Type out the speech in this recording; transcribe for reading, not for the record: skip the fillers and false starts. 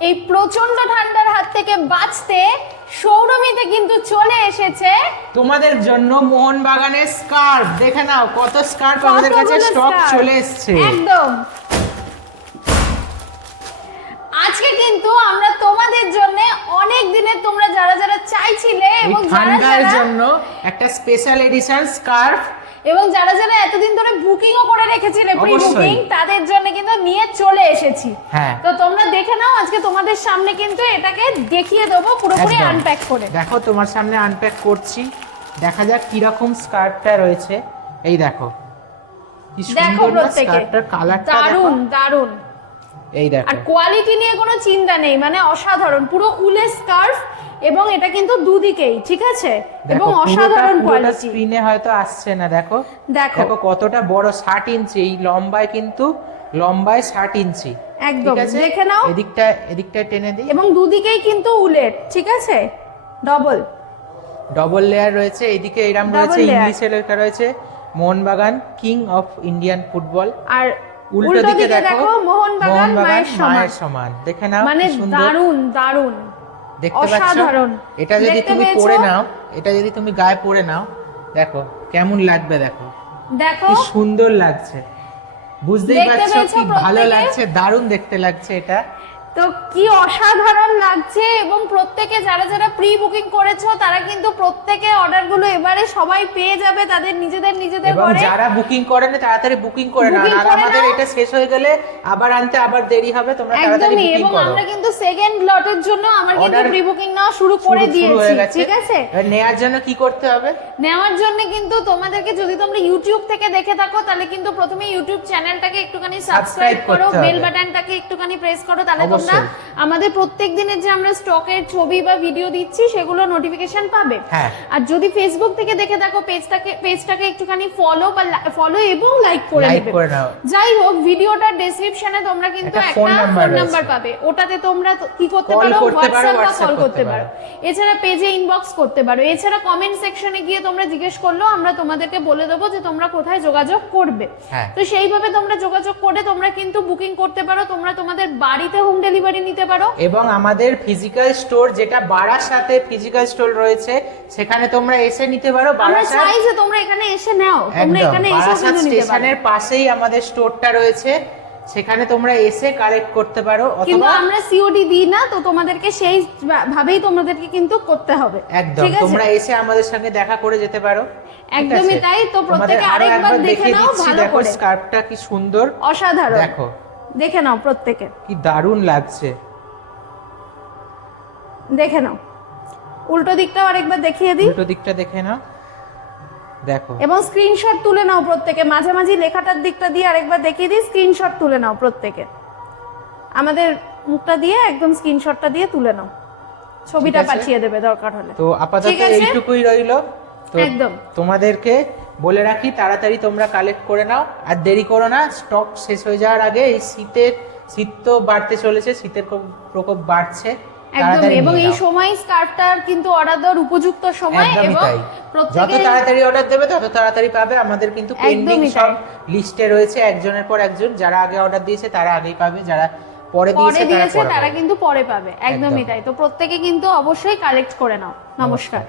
এই প্রচন্ড ঠান্ডার হাত থেকে বাঁচতে সৌরমিতে কিন্তু চলে এসেছে তোমাদের জন্য মোহনবাগানের স্কার্ফ। দেখে নাও কত স্কার্ফ আমাদের কাছে স্টক চলে এসেছে। একদম। আজকে কিন্তু আমরা তোমাদের জন্য অনেক দিনের তোমরা যারা যারা চাইছিলে এবং ঠান্ডার জন্য একটা স্পেশাল এডিশন স্কার্ফ এবং যারা যারা এতদিন ধরে বুকিংও করে রেখেছিলে প্রি বুকিং, তাদের জন্য কিন্তু নিয়ে চলে এসেছি। তো তোমরা দেখে নাও, আজকে তোমাদের সামনে কিন্তু এটাকে দেখিয়ে দেবো পুরোপুরি আনপ্যাক করে। দেখো তোমার সামনে আনপ্যাক করছি, দেখা যাক কি রকম স্কার্ফটা রয়েছে। এই দেখো কি সুন্দর না স্কার্ফটার কালারটা, দারুণ দারুণ। এই দেখো, আর কোয়ালিটি নিয়ে কোনো চিন্তা নেই, মানে অসাধারণ, পুরো উলের স্কার্ফ এবং এটা কিন্তু দুদিকেই, ঠিক আছে, এবং অসাধারণ কোয়ালিটি। স্ক্রিনে হয়তো আসছে না, দেখো দেখো কতটা বড়, 60 ইঞ্চি এই লম্বায়, কিন্তু লম্বায় 60 ইঞ্চি। একদম দেখে নাও, এদিকটা টেনে দিই, এবং দুদিকেই কিন্তু উলের, ঠিক আছে, ডবল লেয়ার রয়েছে। এইদিকে এরকম রয়েছে, ইংলিশে লেখা রয়েছে Mohun Bagan king of Indian football, আর উল্টো দিকে দেখো মোহনবাগান মায়ের সমান। দেখে নাও মানে দারুণ দারুণ, দেখতে পাচ্ছ? এটা যদি তুমি পরে নাও, এটা যদি তুমি গায়ে পরে নাও, দেখো কেমন লাগবে, দেখো দেখো কি সুন্দর লাগছে, বুঝতেই পারছো কি ভালো লাগছে, দারুণ দেখতে লাগছে এটা। তো কি অসাধারণ লাগছে। এবং প্রত্যেকে যারা যারা প্রি বুকিং করেছো তারা কিন্তু প্রত্যেকে অর্ডারগুলো এবারে সবাই পেয়ে যাবে তাদের নিজেদের এবং ঘরে। যারা বুকিং করেনি তাড়াতাড়ি বুকিং করে নাও, আর আমাদের এটা শেষ হয়ে গেলে আবার আনতে আবার দেরি হবে, তোমরা তাড়াতাড়ি বুকিং করো। এবং আমরা কিন্তু সেকেন্ড লটের জন্য আমার কিন্তু প্রি বুকিং নাও শুরু করে দিয়েছি, ঠিক আছে। নেওয়ার জন্য কি করতে হবে? নেওয়ার জন্য কিন্তু তোমাদেরকে, যদি তোমরা ইউটিউব থেকে দেখে থাকো তাহলে কিন্তু প্রথমে ইউটিউব চ্যানেলটাকে একটুখানি সাবস্ক্রাইব করো, বেল বাটনটাকে একটুখানি প্রেস করো, তাহলে তোমরা আমাদের প্রত্যেক দিনের যে আমরা স্টকের ছবি বা ভিডিও দিচ্ছি সেগুলো নোটিফিকেশন পাবে। আর যদি ফেসবুক থেকে দেখে থাকো পেজটাকে একটুখানি ফলো এবং লাইক করে নেবে। যাই হোক, ভিডিওটার ডেসক্রিপশনে তোমরা কিন্তু একটা ফোন নাম্বার পাবে, ওটাতে তোমরা কি করতে পারো, হোয়াটসঅ্যাপ বা কল করতে পারো, এছাড়া পেজে ইনবক্স করতে পারো, এছাড়া কমেন্ট সেকশনে গিয়ে তোমরা জিজ্ঞেস করলেও আমরা তোমাদেরকে বলে দেবো যে তোমরা কোথায় যোগাযোগ করবে। তো সেইভাবে তোমরা যোগাযোগ করে তোমরা কিন্তু বুকিং করতে পারো, তোমরা তোমাদের বাড়িতে হোম ডেলিভারি নিতে পারো। এবং আমাদের ফিজিক্যাল স্টোর যেটা বারাসাতে ফিজিক্যাল স্টোর রয়েছে, সেখানে তোমরা এসে নিতে পারো। আমরা চাই যে তোমরা এখানে এসে নাও, তোমরা এখানে এসে নিতে পারো। স্টেশনের পাশেই আমাদের স্টোরটা রয়েছে, সেখানে তোমরা এসে কালেক্ট করতে পারো। কিন্তু আমরা সিওডি দিই না, তো তোমাদেরকে সেই ভাবেই তোমাদেরকে কিন্তু করতে হবে। একদম, তোমরা এসে আমাদের সঙ্গে দেখা করে যেতে পারো। একদমই তাই। তো প্রত্যেককে আরেকবার দেখে নাও ভালো করে, স্কার্ফটা কি সুন্দর, অসাধারণ, দেখো দেখে নাও প্রত্যেকে, কি দারুণ লাগছে, দেখে নাও। উল্টো দিকটাও আরেকবার দেখিয়ে দিই, উল্টো দিকটা দেখে নাও, দেখো, এবং স্ক্রিনশট তুলে নাও প্রত্যেকে, মাঝামাঝি লেখাটার দিকটা দিয়ে আরেকবার দেখিয়ে দিই, স্ক্রিনশট তুলে নাও প্রত্যেকে, আমাদের মুখটা দিয়ে একদম স্ক্রিনশটটা দিয়ে তুলে নাও, ছবিটা পাঠিয়ে দেবে দরকার হলে। তো আপাতত এইটুকুই রইলো। তো একদম তোমাদেরকে বলে রাখি, তাড়াতাড়ি তোমরা কালেক্ট করে নাও, আর দেরি করো না, স্টক শেষ হয়ে যাওয়ার আগে। এই শীত তো বাড়তে চলেছে, শীতের প্রকোপ বাড়ছে, একদম। এবং এই সময় স্কার্ফটার কিন্তু অর্ডার দেওয়ার উপযুক্ত সময়, এবং যত তাড়াতাড়ি অর্ডার দেবে তত তাড়াতাড়ি পাবে। আমাদের কিন্তু পেন্ডিং সব লিস্টে রয়েছে, একজনের পর একজন, যারা আগে অর্ডার দিয়েছে তারা আগেই পাবে, যারা পরে দিয়েছে তারা কিন্তু পরে পাবে। একদমই তাই। তো প্রত্যেকে কিন্তু অবশ্যই কালেক্ট করে নাও। নমস্কার।